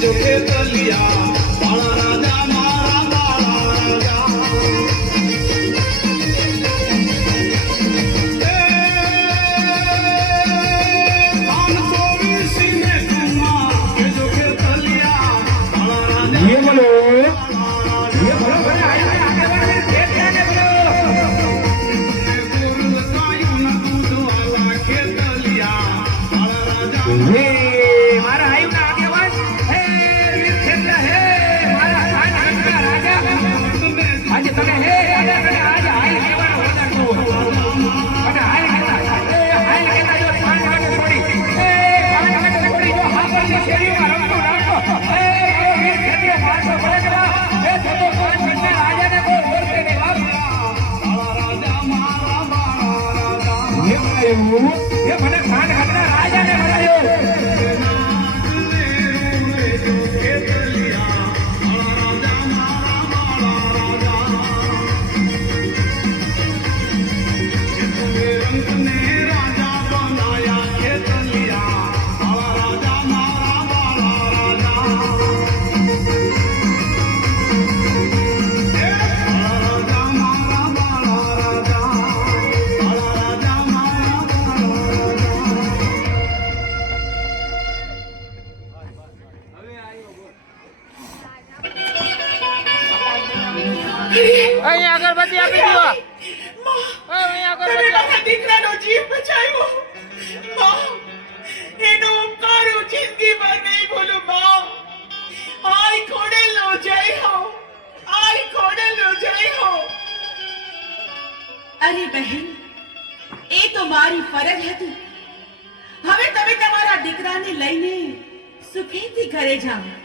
जो के तलिया बाला राजा मारा बाला राजा खान चोरी ने कुमा के जो के तलिया बाला राजा ये बोलो ये મને ખાન ખાના રાજાને મળ્યો અહીં અગરબત્તી આપી દો અહીં અગરબત્તી મારા દીકરાનો જીવ બચાવ્યો માં એનો ઉપકાર હું જિંદગીમાં નહીં ભૂલું માં આઈ ખોડેલો જય હો આઈ ખોડેલો જય હો અરે બહેન એ તો મારી ફરજ હતી હવે તમે તમારા દીકરાને લઈને સુખેથી ઘરે જાઓ